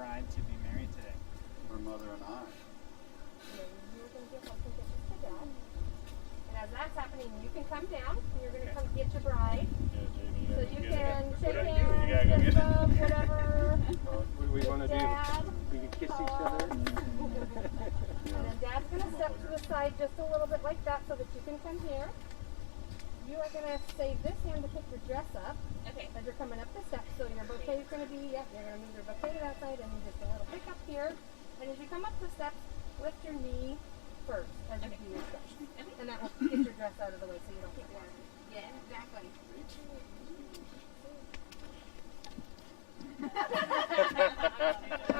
bride to be married today? Her mother and I. You're going to give one ticket just for Dad. And as that's happening, you can come down. And you're going to come get your bride. So you can shake hands, fist bump, whatever. What do we want to do? We can kiss each other. And then Dad's going to step to the side just a little bit like that so that you can come here. You are going to save this hand to pick your dress up. Okay. As you're coming up the steps. So your bouquet is going to be, you're going to move your bouquet to that side and then just a little pick up here. And as you come up the steps, lift your knee first as you do your steps. And that will get your dress out of the way so you don't get water. Yeah, exactly.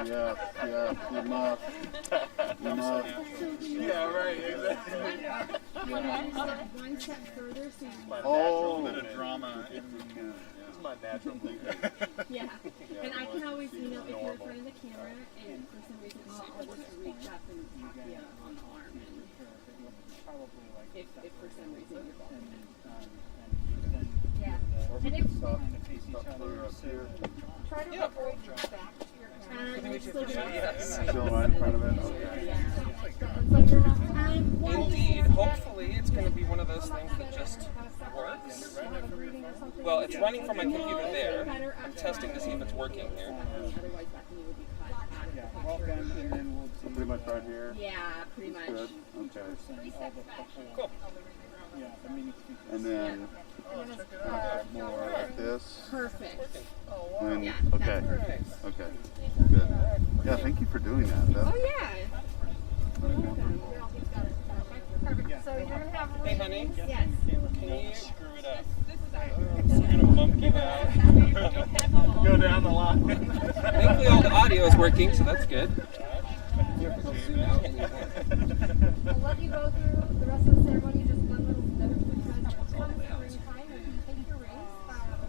Yes, you must. You must. Yeah, right, exactly. One step further so you can... Oh. Bit of drama in the, it's my natural blueprint. Yeah, and I can always, if you're in front of the camera and for some reason I'll just reach up and tap you on the arm and if for some reason you're bothering. Yeah. And if kind of face each other, so Try to avoid your back to your camera. Still right in front of it? Okay. Indeed. Hopefully it's going to be one of those things that just works. Well, it's running from my computer there. I'm testing to see if it's working here. yeah, welcome, and then we'll So do pretty much right here? Yeah, pretty much. Good. Okay. all the couple, Cool. yeah, the mini speakers. And then more like this. Perfect. And, Yeah, okay. that's perfect. Okay. Good. Yeah, thank you for doing that. That's Oh yeah. wonderful. Perfect. So you're going to have Hey, honey. Yes. Can you screw it up? We're going to bump you out. Go down the line. Thankfully all the audio is working, so that's good. I'll let you go through the rest of the ceremony. Just one little note. Come to ring time and take your rings.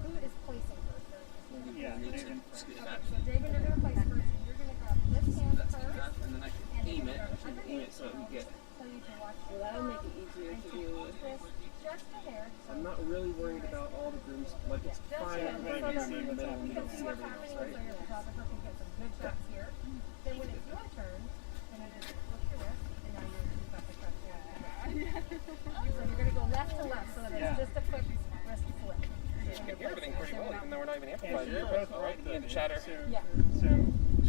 Who is placing first? Yeah, David first. So David, you're going to place first. You're going to grab this hand first. And then I can aim it so you get. So you can watch Well, that'll make it easier to do. this just a hair. So I'm not really worried about all the grooms. Like, it's just fine. a I'm going to be in the middle and you because can see what's everything else, happening is right? so your photographer can get some good shots here. Then when it's your turn, then you just flip your wrist and now you've got the cut. So you're going to go left to left so that it's just a quick wrist flip. You can hear everything pretty well, even though we're not even And amplified. so you're both right Yeah, the chatter. So, Yeah. so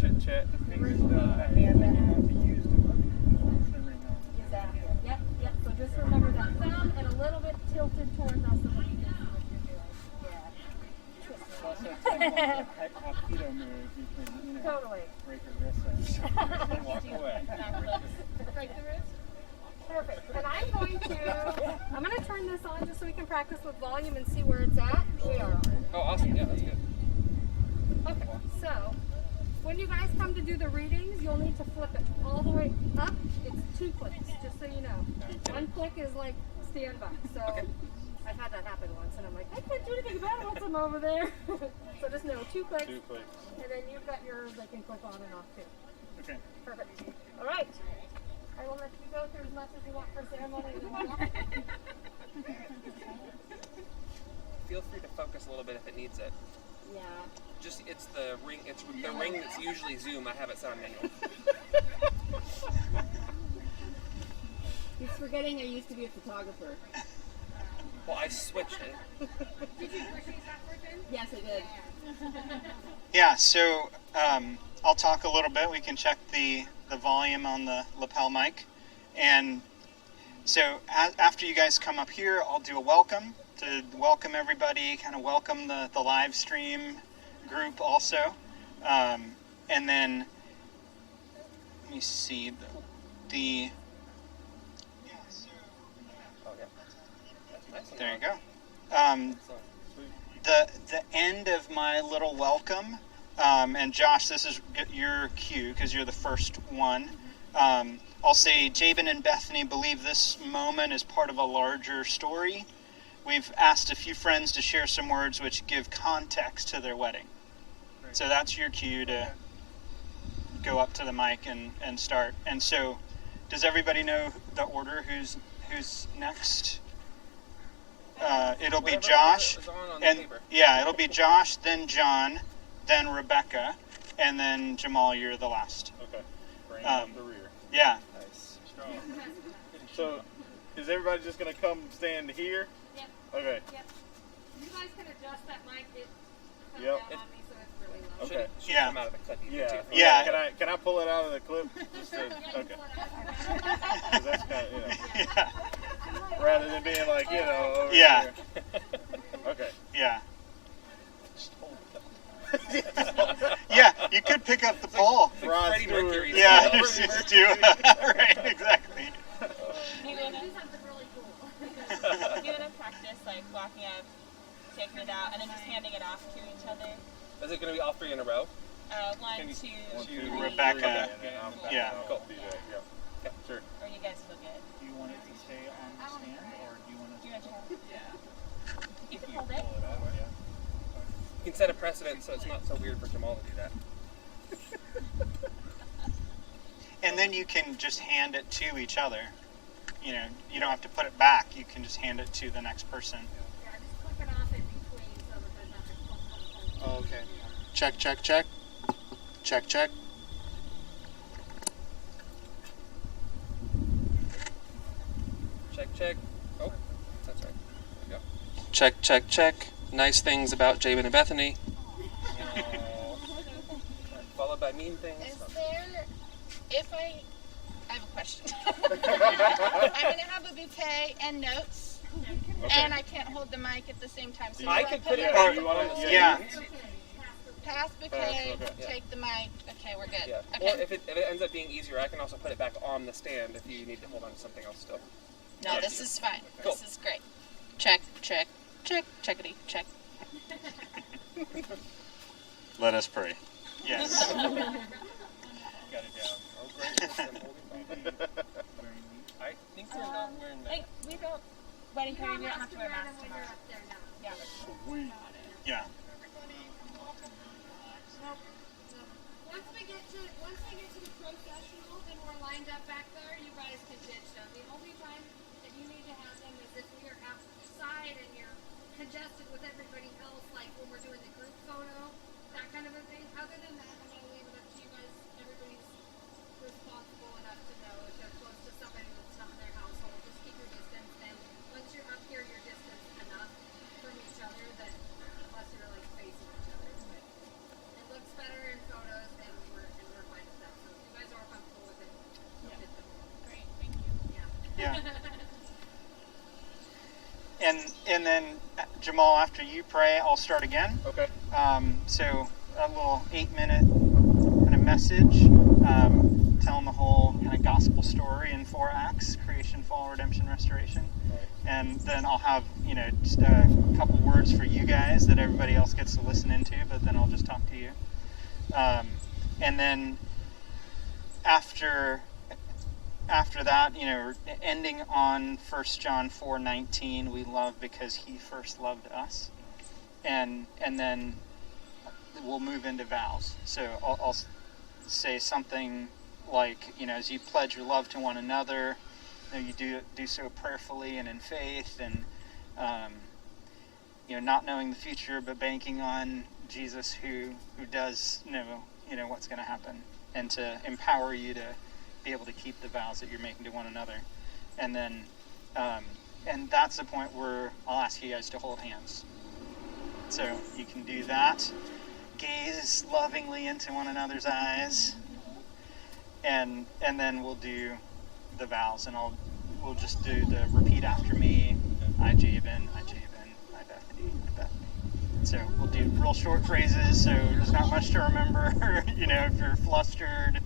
Chit chat. the fingers, the hand that you want to use to put the ring on. Exactly. Yep, yep. So just remember that thumb and a little bit tilted towards us so that you can see what you're doing. Yeah. Also, it's like a Aikido move. You can, Totally. break a wrist and walk away. Break the wrist? Perfect. And I'm going to turn this on just so we can practice with volume and see where it's at. We are on. Oh, awesome. Yeah, that's good. Okay, so when you guys come to do the readings, you'll need to flip it all the way up. It's 2 clicks, just so you know. 1 click is like standby. So I've had that happen once, and I'm like, I can't do anything about it once I'm over there. So just know 2 clicks, 2 clicks. and then you've got yours that can click on and off too. Okay. Perfect. All right. I will let you go through as much as you want for ceremony. Feel free to focus a little bit if it needs it. Yeah. Just it's the ring. It's the ring that's usually Zoom. I have it set on manual. He's forgetting I used to be a photographer. Well, I switched it. Yes, I did. Yeah, so I'll talk a little bit. We can check the volume on the lapel mic. And so after you guys come up here, I'll do a welcome to welcome everybody, kind of welcome the live stream group also. And then, let me see, there you go. The end of my little welcome, and Josh, this is your cue because you're the first one. I'll say Jabin and Bethany believe this moment is part of a larger story. We've asked a few friends to share some words which give context to their wedding. So that's your cue to go up to the mic and start. And so, does everybody know the order? Who's next? It'll be Josh, and yeah, it'll be Josh, then John, then Rebecca, and then Jamal, you're the last. Okay. Bring up the rear. Yeah. Nice. Strong. So, is everybody just gonna come stand here? Yep. Okay. Yep. You guys can adjust that mic. It comes Yep. down on me, so it's really low. Okay. Should Yeah. come out of the clip. Yeah. Too. Yeah. Can I pull it out of the clip? Just to, okay. 'Cause that's kind of, Yeah. rather than being like, over Yeah. here. Okay. Yeah. Yeah, you could pick up the pole. Rod Freddie Stewart. Mercury. Yeah, Freddie just Mercury. do right, exactly. You wanna do something really cool. You wanna practice like walking up, taking it out, and then just handing it off to each other? Is it going to be all 3 in a row? One, Can you- two, One, two, three. Rebecca. and then Yeah. I'll Cool. do that. Yeah. Okay. Sure. Or you guys still good? Do you want it to stay on the stand, or do you want Do you want to hold? Yeah. You can hold it. Pull it out, yeah. You can set a precedent so it's not so weird for Jamal to do that. And then you can just hand it to each other. You know, you don't have to put it back. You can just hand it to the next person. Yeah, just click it off in between so that there's nothing. Oh, okay. Check, check, check. Check, check. Check, check. Oh, that's right. There we go. Check, check, check. Nice things about Jabin and Bethany. Followed by mean things. Is there, if I have a question. I'm gonna have a bouquet and notes, and I can't hold the mic at the same time. So I do could put it it on Or- the on the yeah. stand. Pass bouquet, okay. Yeah. take the mic. Okay, we're good. Yeah. Okay. Or if it ends up being easier, I can also put it back on the stand if you need to hold on to something else still. No, this is fine. Cool. This is great. Check, check, check, checkity, check. Let us pray. Yes. Got it down. Oh, great. I think we're not wearing that. Like, we don't, wedding party, we don't have to wear masks When you're tomorrow. up there now. Yeah. Sweet. Yeah. Once we get to the processional and we're lined up back there, you guys can ditch them. The only time that you need to have them is if we are outside and you're congested with everybody else, like when we're doing the group photo, that kind of a thing. Other than that, I'm gonna leave it up to you guys. Everybody's responsible enough to know if they're close to somebody that's not in their household. Just keep your distance, and once you're up here, you're distance enough from each other that unless you're like facing each other. But it looks better in photos, and we're fine with that. So if you guys are comfortable with it, hit the Great, thank you. yeah. Yeah. And then Jamal, after you pray, I'll start again. Okay. So a little 8-minute kind of message, telling the whole kind of gospel story in 4 acts: creation, fall, redemption, restoration. And then I'll have, just a couple words for you guys that everybody else gets to listen into, but then I'll just talk to you. And then after that, ending on 1 John 4:19, we love because he first loved us. And then we'll move into vows. So I'll say something like, as you pledge your love to one another, you do so prayerfully and in faith, and not knowing the future, but banking on Jesus who does know what's going to happen, and to empower you to be able to keep the vows that you're making to one another. And then and that's the point where I'll ask you guys to hold hands. So you can do that. Gaze lovingly into one another's eyes, and then we'll do the vows, and we'll just do the repeat after me. I Jabin, I Bethany, I Bethany. So we'll do real short phrases, so there's not much to remember. If you're flustered,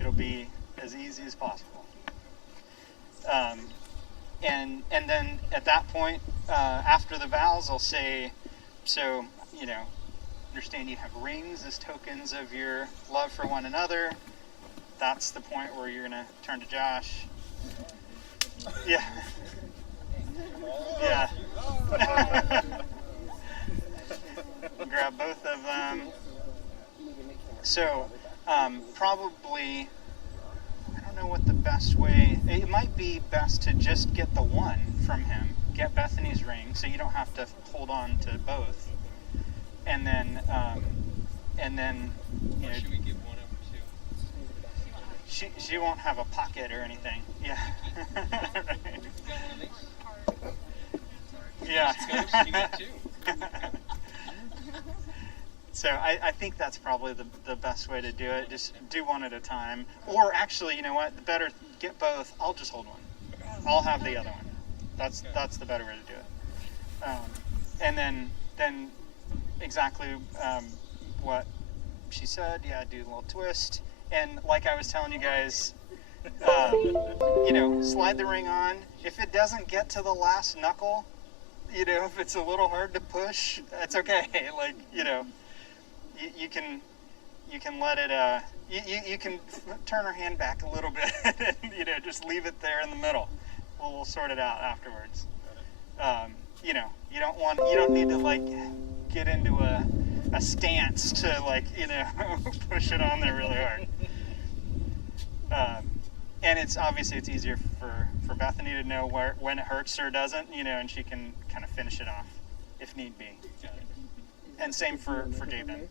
it'll be as easy as possible. And then at that point, after the vows, I'll say, so, understand you have rings as tokens of your love for one another. That's the point where you're going to turn to Josh. Yeah. Yeah. Grab both of them. So, probably, I don't know what the best way, it might be best to just get the one from him. Get Bethany's ring so you don't have to hold on to both. And then And then, you know, Should we give one over to? she won't have a pocket or anything. Yeah. Yeah. She got two. So I think that's probably the best way to do it. Just do one at a time. Or actually, you know what? Better get both. I'll just hold one. I'll have the other one. That's the better way to do it. And then exactly what she said. Yeah, do a little twist. And like I was telling you guys, you know, slide the ring on. If it doesn't get to the last knuckle, you know, if it's a little hard to push, it's okay. Like, you know, you can let it, you can turn her hand back a little bit and, you know, just leave it there in the middle. We'll sort it out afterwards. You know, you don't need to like get into a stance to like, you know, push it on there really hard. And it's obviously it's easier for Bethany to know when it hurts or doesn't, you know, and she can kind of finish it off if need be. And same for Jabin.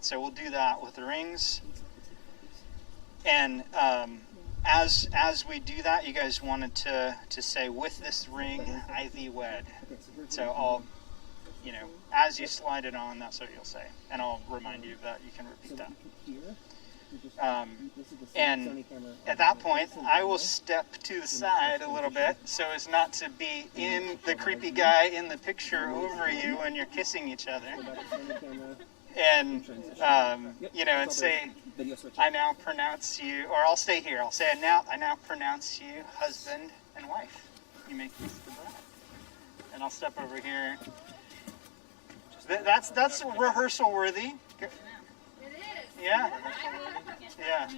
So we'll do that with the rings. And as we do that, you guys wanted to say, with this ring, I thee wed. So I'll, you know, as you slide it on, that's what you'll say. And I'll remind you that you can repeat that. And at that point, I will step to the side a little bit so as not to be in the creepy guy in the picture over you when you're kissing each other. And, you know, and say, I now pronounce you, or I'll stay here. I'll say, I now pronounce you husband and wife. You make this the bride. And I'll step over here. That's rehearsal worthy. It is. Yeah. Yeah.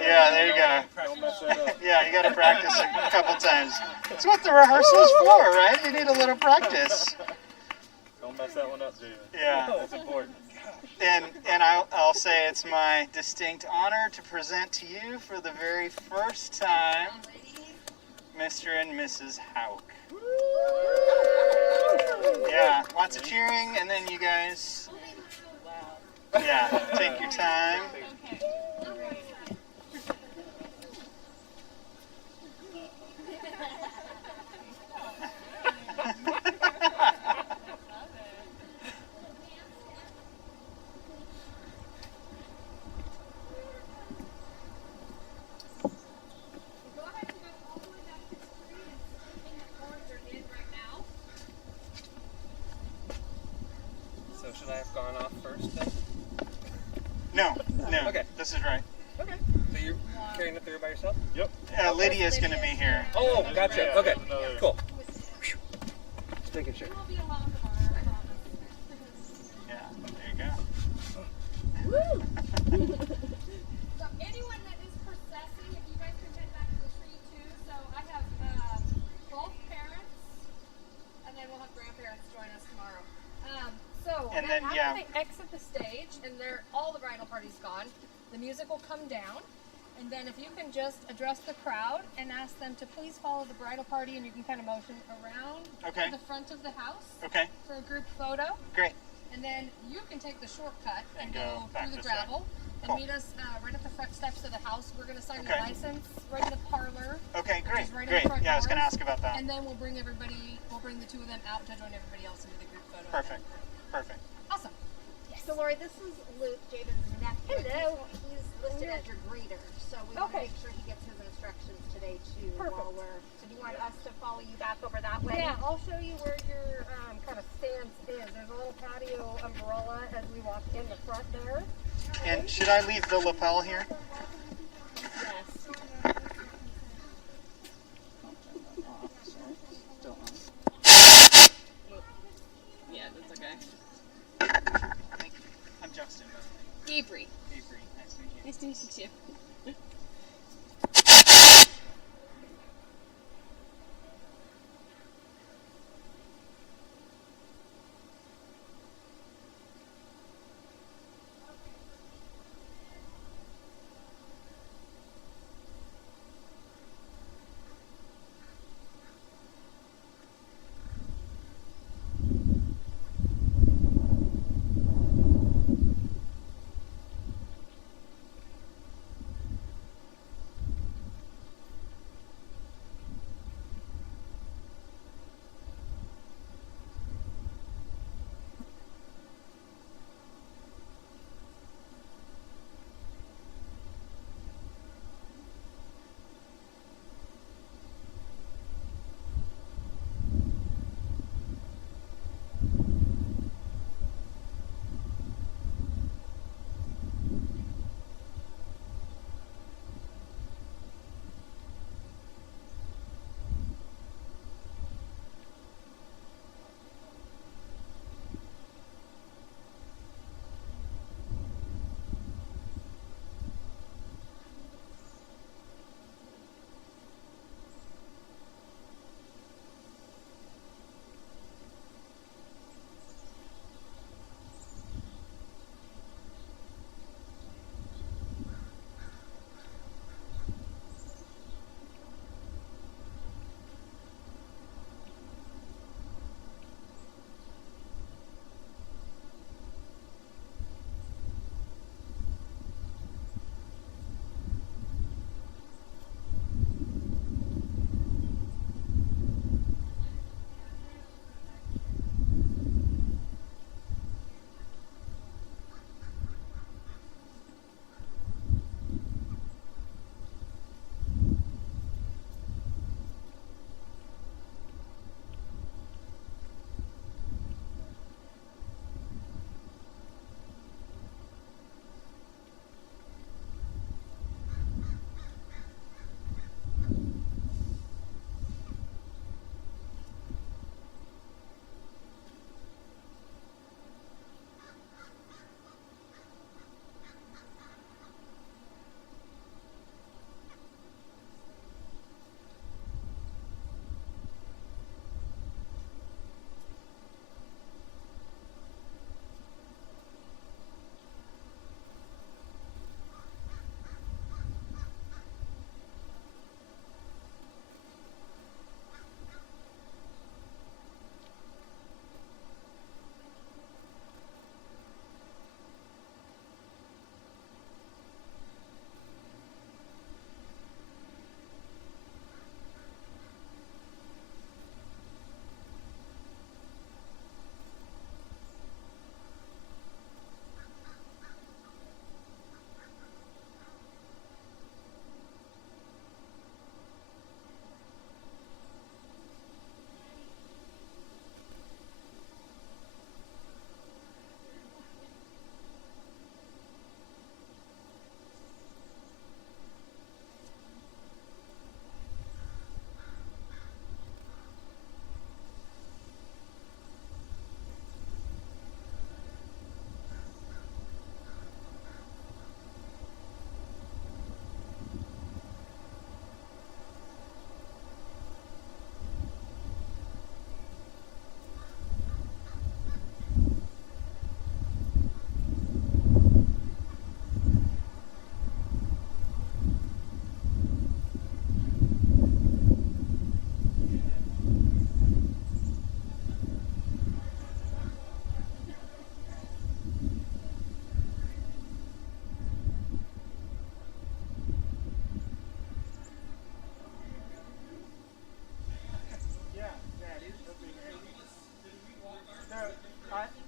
Yeah, there you go. Yeah, you got to practice a couple times. That's what the rehearsal's for, right? You need a little practice. Don't mess that one up, David. Yeah. That's important. And I'll say it's my distinct honor to present to you for the very first time, Mr. and Mrs. Hauk. Yeah, lots of cheering, and then you guys, yeah, take your time. Should I have gone off first then? No. Okay. This is right. Okay. So you're carrying it through by yourself? Yep. Lydia's going to be here. Oh, gotcha. Okay. Cool. Just making sure. Yeah, there you go. Woo! So anyone that is processing, if you guys can head back to the tree too. So I have both parents, and then we'll have grandparents join us tomorrow. And then, after yeah. they exit the stage and all the bridal party's gone, the music will come down. And then if you can just address the crowd and ask them to please follow the bridal party, and you can kind of motion around to the front of the house for a group photo. Great. And then you can take the shortcut and go go back through the this way. gravel and Cool. meet us right at the front steps of the house. We're going to sign your license right in the parlor. Okay, great. Right in Great. the front Yeah, I was going to doors. ask about that. And then we'll bring the two of them out to join everybody else into the group photo. Perfect. Awesome. So Lori, this is Luke, Jabin's nephew. Hello. He's listed as your greeter, so we want to make sure he gets his instructions today too. Perfect. So do you want us to follow you back over that way? Yeah, I'll show you where your kind of stance is. There's a little patio umbrella as we walk in the front there. And should I leave the lapel here? Yes. Yeah, that's okay. Thank you. I'm Justin. Avery. Avery. Nice to meet you. Nice to meet you too.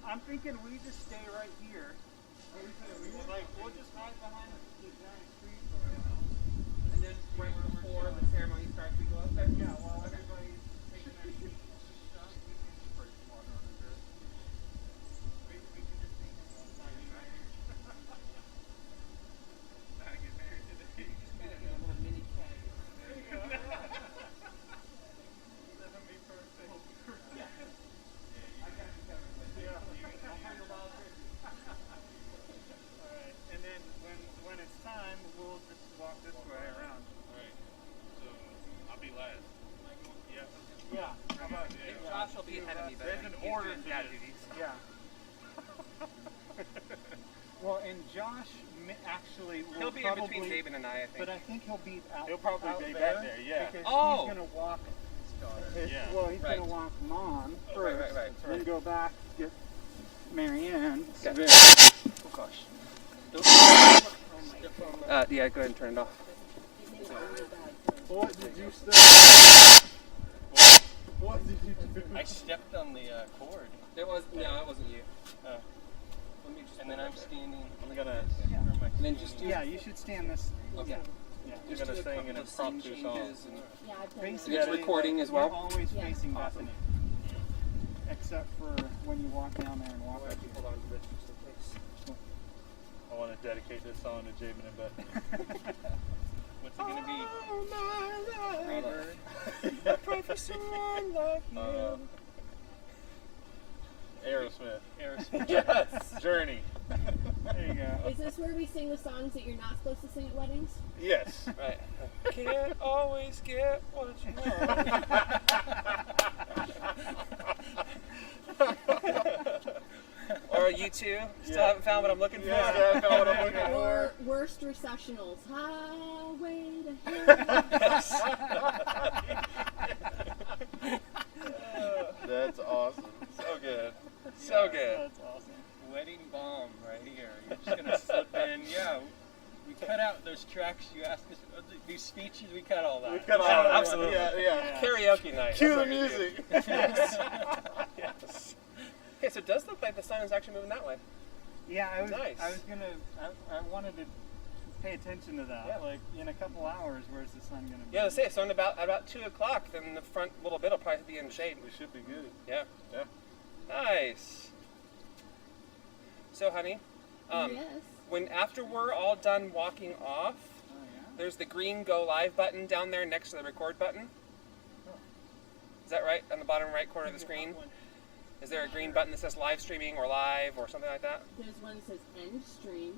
I'm thinking we just stay right here. We'll just hide behind the giant tree for a while. And then right before the ceremony starts, we go up there? Yeah, while everybody's taking their seats and stuff, we can just break water on the dirt. We can just take it outside, right? I get married today. You just gotta get a little mini keg. There you go. That'll be perfect. Yeah. I got you covered. Yeah. I'll bring the wild turkey. Alright, and then when it's time, we'll just walk this way around. Alright. So I'll be last. Yeah. Yeah. How about I think Josh will be ahead of me, but There's I an think he's order doing to dad this. duties. Yeah. Well, and Josh actually will He'll be in probably, between David and I think. but I think he'll be out. He'll probably out be there back there, yeah. Because Oh! he's gonna walk. Yeah. Well, he's Right. gonna walk Mom Oh, first, right. then go back get Marianne. Okay. Oh gosh. Yeah, go ahead and turn it off. What did you say? What did you do? I stepped on the cord. It wasn't you. Oh. Let me just And then I'm standing. I'm gonna And then just do Yeah, you should stand this. Okay. Yeah. You're gonna sing an impromptu song. Yeah, I've done Basically, It's recording as well? You're always Yeah. facing Awesome. Bethany, except for when you walk down there and walk up here. Hold on to this just in case. I want to dedicate this song to Jamin and Beth. What's it gonna be? I pray for someone like you. Aerosmith. Aerosmith. Yes. Journey. There you go. Is this where we sing the songs that you're not supposed to sing at weddings? Yes. Right. Can't always get what you want. Or you two still haven't found what I'm looking for. Yeah, I found what I'm looking for. Or worst recessionals. Highway to That's awesome. So good. So good. That's awesome. Wedding bomb right here. You're just gonna slip in. Yeah, we cut out those tracks you asked us. These speeches, we cut all that. We cut all that. Absolutely. Yeah. Karaoke night. Cue That's the what we're gonna music. do. Yes. Okay, so it does look like the sun is actually moving that way. Yeah, I was Nice. gonna. I wanted to pay attention to that. Yeah. Like in a couple hours, where's the sun gonna be? Yeah, let's say so. In about 2 o'clock, then the front little bit will probably be in shade. We should be good. Yeah. Yeah. Nice. So, honey, yes. when after we're all done walking off, Oh yeah. there's the green Go Live button down there next to the record button. Is that right? On the bottom right corner of the screen? Is there a green button that says live streaming or live or something like that? There's one that says end stream.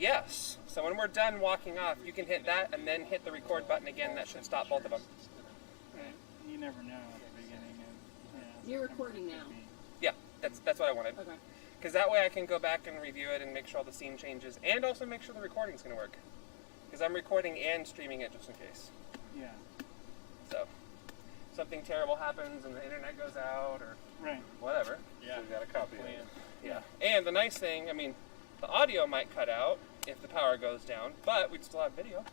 Yes. So when we're done walking off, you can hit that and then hit the record button again. That should stop both of them. Right. You never know at the beginning. You're recording now. Yeah, that's what I wanted. Okay. Because that way I can go back and review it and make sure all the scene changes and also make sure the recording's going to work. Because I'm recording and streaming it just in case. Yeah. So something terrible happens and the internet goes out or Right. whatever. Yeah. So we got a copy of it. Yeah. And the nice thing, I mean, the audio might cut out if the power goes down, but we'd still have video.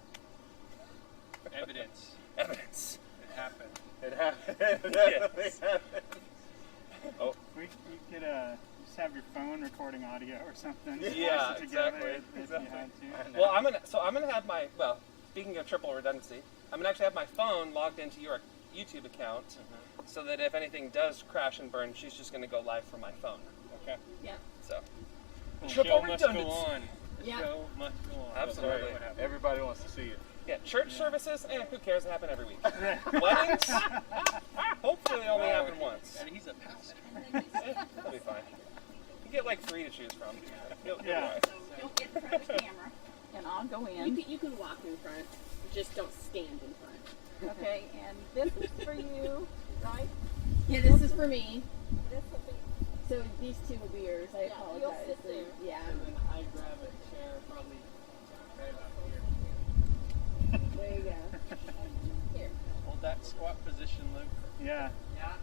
Evidence. Evidence. It happened. It happened. It definitely Yes. happened. Oh. You could just have your phone recording audio or something. Yeah, Splice it together exactly, if exactly. you had to. I know. Well, I'm gonna have my, well, speaking of triple redundancy, I'm gonna actually have my phone logged into your YouTube account so that if anything does crash and burn, she's just gonna go live from my phone. Okay. Yeah. So The triple show must go redundancy. on. The Yeah. show must go on. Absolutely. That's what happened. Everybody wants to see it. Yeah, church services, who cares? They happen every week. Weddings, hopefully they only happen once. And he's a pastor. That'll be fine. You get like 3 to choose from. You'll be Yeah. all right. Don't get in front of the camera. And I'll go You in. can walk in front. Just don't stand in front. Okay, and this is for you, right? Yeah, this is for me. This will be. So these two will be yours. I apologize. you'll sit there. Yeah. And then I grab a chair probably right about here. There you go. Here. Hold that squat position, Luke. Yeah.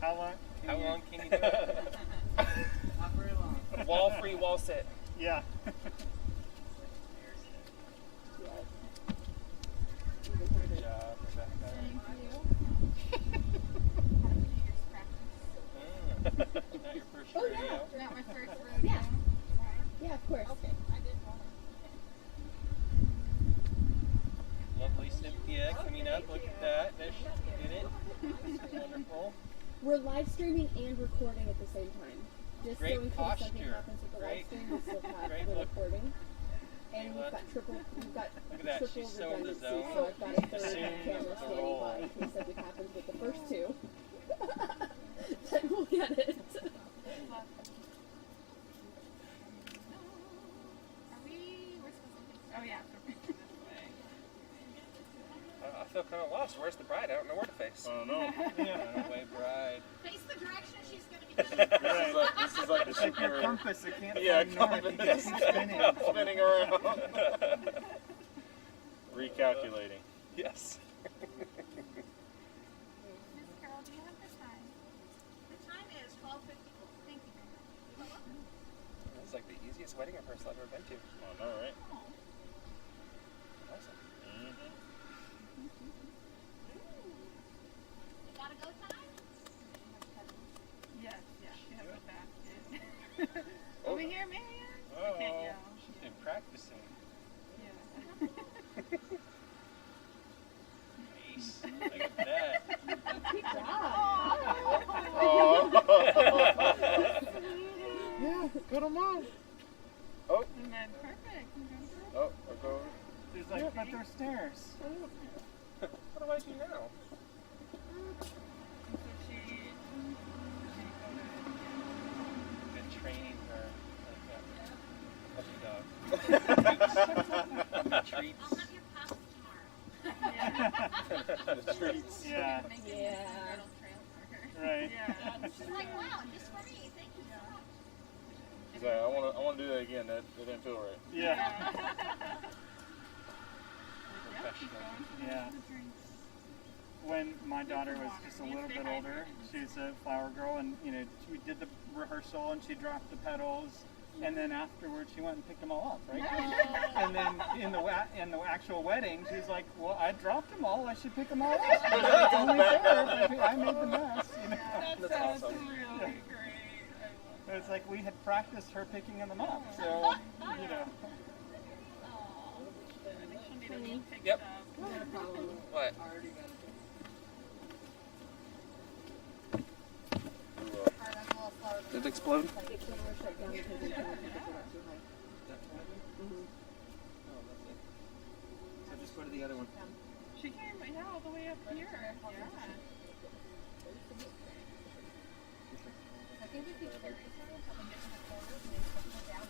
How long? How long can you do it? Not very long. Wall free, wall sit. Yeah. Good job, Rebecca. How many years practice? Not your first Oh, rodeo. yeah. Not my first rodeo. We're live streaming and recording at the same time. Just Great so in case something posture. happens with the live Great. stream, we still have Great the look. recording. And Hey, we've look. got triple Look at that, triple she's so in the redundancy, zone. so I've got a third Assumed camera the standing role. by in case something happens with the first two. Then we'll get it. Oh yeah. I feel kind of lost. Where's the bride? I don't know where to face. I don't know. Runaway bride. Face the direction she's going to be This is like the It's like your super. compass, it can't Yeah, find north, you compass. keep spinning. Spinning around. Recalculating. Yes. Miss Carol, do you have the time? The time is 12:54. Thank you. It's like the easiest wedding rehearsal I've ever been to. I know, right? Awesome. You got a go time? Yes, yeah. She has a basket. Over here, Marianne. I can't Oh. yell. She's been practicing. Yeah. Nice. Look at that. Good job. Oh. Yeah, good on mom. Oh, And then perfect. oh, I'll go. There's like, but there's stairs. What do I do now? So she Been training her like a puppy dog. Treats. I'll have your pass tomorrow. The treats. Yeah, Yeah. right. Yeah. She's like, wow, just for me. Thank you so much. He's like, I want to do that again. That didn't feel right. Yeah. Professional. Yeah. When my daughter was just a little bit older, she was a flower girl, and we did the rehearsal, and she dropped the petals, and then afterwards she went and picked them all up, right? And then in the actual wedding, she's like, "Well, I dropped them all. I should pick them all up. It's only fair if I made the mess." That That's sounds awesome. really great. I love It's like we had practiced her picking them up, so I think she'll need a little picked Yep. up. Not a problem. What? Alright, that's a little slower than Did it explode? The camera shut down because we can't pick it up too high. so just go to the other one. She came, yeah, all the way up here. Yeah. I think if you carry her until they get to the corners and then push her down.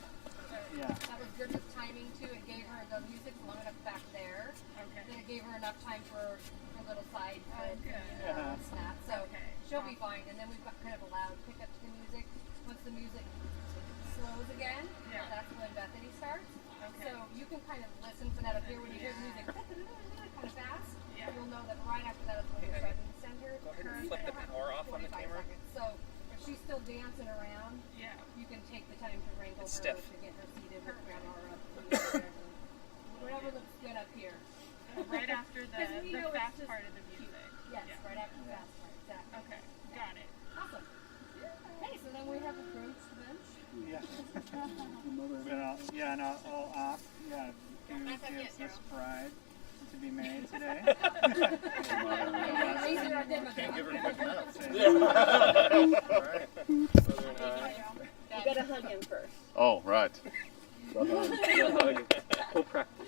Yeah. That was good with timing too. It gave her the music's long enough back there. Okay. Then it gave her enough time for her little side flip good. and snap. So Okay. she'll be fine. And then we've got kind of a loud pickup to the music. Once the music slows again, Yeah. that's when Bethany starts. Okay. So you can kind of listen for that up here when you hear the music kind of fast. Yeah. You'll know that right after that is when you're starting to send her. Go ahead and turn flip the around power off on the 45 camera. seconds. So if she's still dancing around, Yeah. you can take the time to wrangle It's her stiff. to get her seated with grandma or up whatever looks good up here. Right after Because we the know it's fast just part of the music. Yes, Yeah. right after the fast part. Exactly. Okay. Got it. Awesome. Okay, so then we have the bench. Yeah. And I'll ask, who gives this bride to be made today? Can't give her quick enough. You gotta hug him first. Oh, right. Full practice.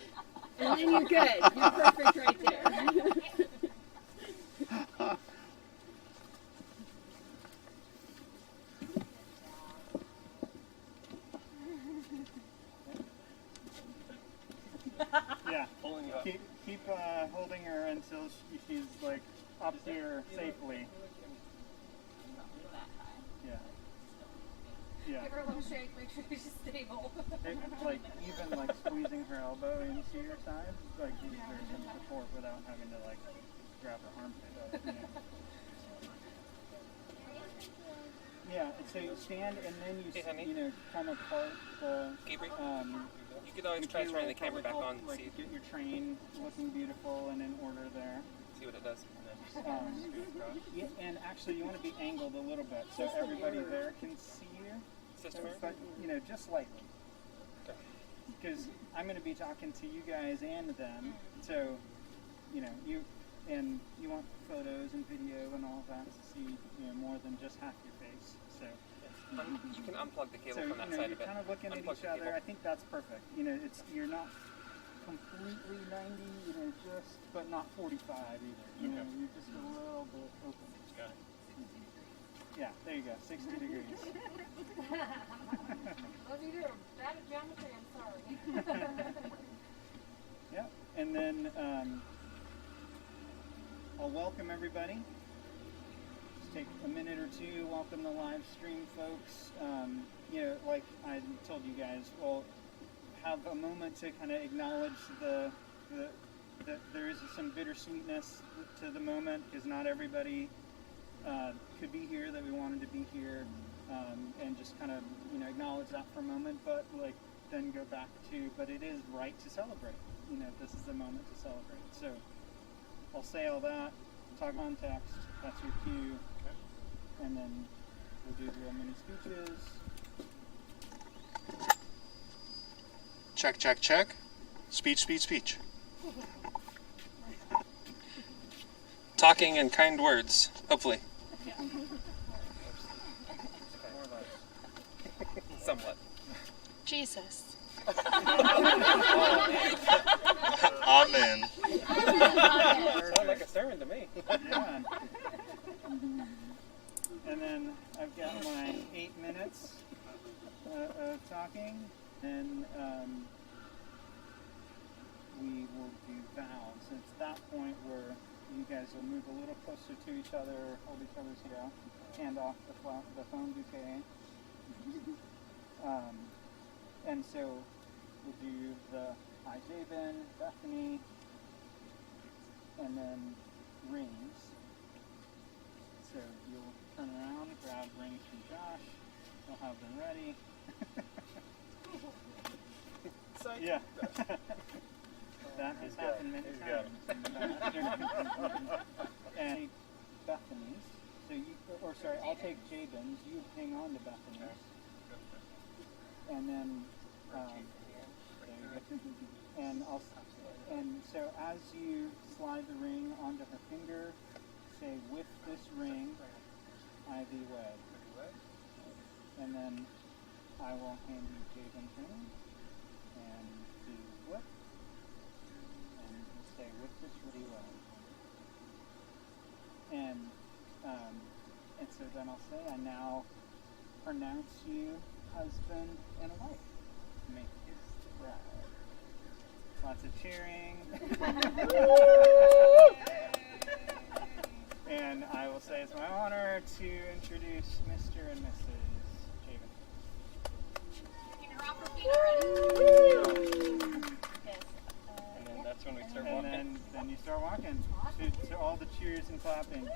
And then you're good. You're perfect right there. Yeah. Pulling you up. Keep holding her until she's like up here safely. Yeah. Yeah. Give her a little shake, make sure she's stable. Like even like squeezing her elbow into your side, like gives her some support without having to like grab her armpit. Yeah. So you stand and then you Hey, honey. come apart the Gabriel, you could always try turning the camera back on and like see, get your train looking beautiful and in order there. see what it does. Yeah, and actually you want to be angled a little bit so everybody there can see you. System error? But just slightly. Okay. Because I'm going to be talking to you guys and them, so you and you want photos and video and all of that to see, you know, more than just half your face. So you can unplug the cable so, from that you know, side you're of it. kind of looking at Unplug each the other. cable. I think that's perfect. You know, you're not completely 90, you know, but not 45 either. You know, you're just a little bit open. Got it. Yeah, there you go, 60 degrees. Those of you who are bad at geometry, I'm sorry. Yep, and then I'll welcome everybody. Just take a minute or two, welcome the live stream folks. You know, like I told you guys, we'll have a moment to kind of acknowledge that there is some bittersweetness to the moment, because not everybody could be here that we wanted to be here, and just kind of, you know, acknowledge that for a moment, but like then go back to, but it is right to celebrate. You know, this is the moment to celebrate. So I'll say all that, talk context, that's your cue, and then we'll do the little mini speeches. Check, check, check. Speech, speech, speech. Talking in kind words, hopefully. Somewhat. Jesus. Amen. Sounded like a sermon to me. Yeah. And then I've got my 8 minutes of talking, and we will do vows. It's that point where you guys will move a little closer to each other, hold each other's hand off the phone bouquet. And so we'll do the Hi Jabin, Bethany, and then rings. So you'll turn around, grab rings from Josh. I'll have them ready. Yeah. That has happened many times. And Bethany's. So you, or sorry, I'll take Jabin's. You hang on to Bethany's. And then, and so as you slide the ring onto her finger, say, "With this ring, I thee wed." And then I will hand you Jabin's ring and do what? And say, "With this ring, wed." And so then I'll say, "I now pronounce you husband and wife. Make this the bride." Lots of cheering. And I will say it's my honor to introduce Mr. and Mrs. Jabin. And then that's when we start walking. And then you start walking to all the cheers and clapping.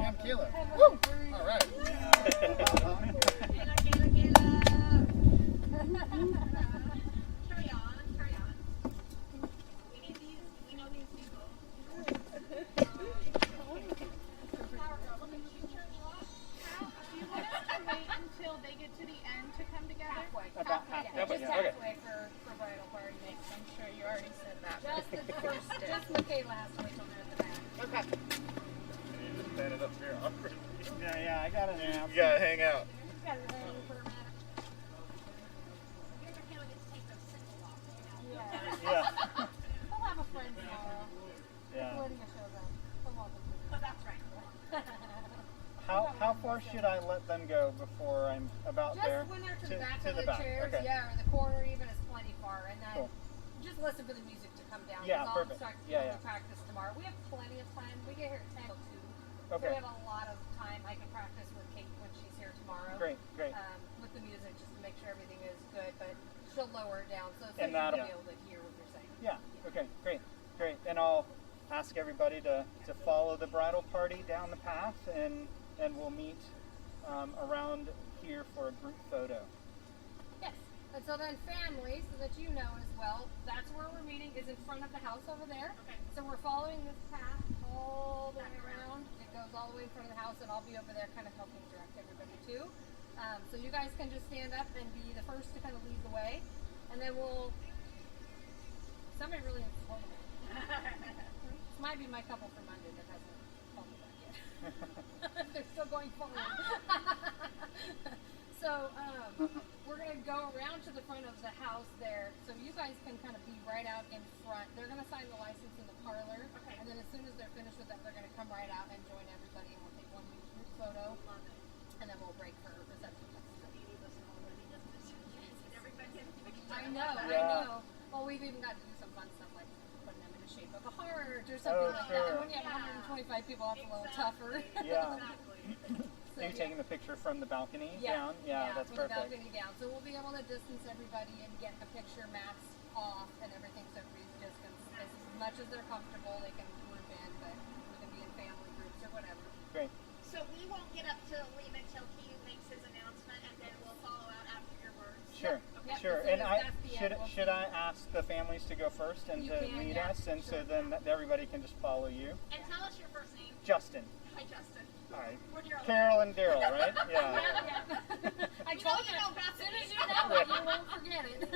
Damn killer. Woo! All right. Carry on. We know these people. Flower girl, look at you turn off. Do you want us to wait until they get to the end to come together? About halfway. Just halfway for bridal party. I'm sure you already said that. Just the first, just Michaela has to wait till they're at the back. Okay. And you just stand it up here awkwardly. Yeah, I got it now. You gotta hang out. Got it ready for a minute. Yeah. We'll have a friend tomorrow. Yeah. Lydia shows up. They'll welcome you. Oh, that's right. How far should I let them go before I'm about Just there? when they're to the back of the the back. chairs, Okay. yeah, or the corner even is plenty far. And then Cool. just listen for the music to come down. Yeah, I'll perfect. start Yeah, to yeah. practice tomorrow. We have plenty of time. We get here at 10:02. So Okay. we have a lot of time. I can practice with Kate when she's here tomorrow. Great. With the music just to make sure everything is good, but she'll lower it down so And you'll that'll- be able to hear what you're saying. Yeah. Okay. Great. And I'll ask everybody to follow the bridal party down the path, and we'll meet around here for a group photo. Yes. And so then family, so that you know as well, that's where we're meeting, is in front of the house over there. Okay. So we're following this path all the way around. It goes all the way in front of the house, and I'll be over there kind of helping direct everybody too. So you guys can just stand up and be the first to kind of lead the way. And then somebody really has told me. This might be my couple for Monday that hasn't called me back yet. They're still going forward. So we're going to go around to the front of the house there. So you guys can kind of be right out in front. They're going to sign the license in the parlor. Okay. And then as soon as they're finished with that, they're going to come right out and join everybody, and we'll take one group photo. Love it. And then we'll break for reception. I I know, Yeah. I know. Well, we've even got to do some fun stuff like putting them in the shape of a heart or something like that. And when you have 125 people, that's a little tougher. Yeah. So, Are you taking the picture from the balcony yeah, down? Yeah, that's from the perfect. balcony down. So we'll be able to distance everybody and get a picture mask off and everything, so everybody's distance as much as they're comfortable. They can group in, but we can be in family groups or whatever. Great. So we won't get up to leave until he makes his announcement, and then we'll follow out after your words. Sure. Yep, Sure. as soon And as I that's the should end, we'll should see. I ask the families to go first and You to can, lead yeah, us, and sure. so then everybody can just follow you. And tell us your first name. Justin. Hi, Justin. All right. We're Daryl. Carol and Daryl, right? Yeah. Yeah. I We told know you, Bethany. as soon as you know it, you won't forget it.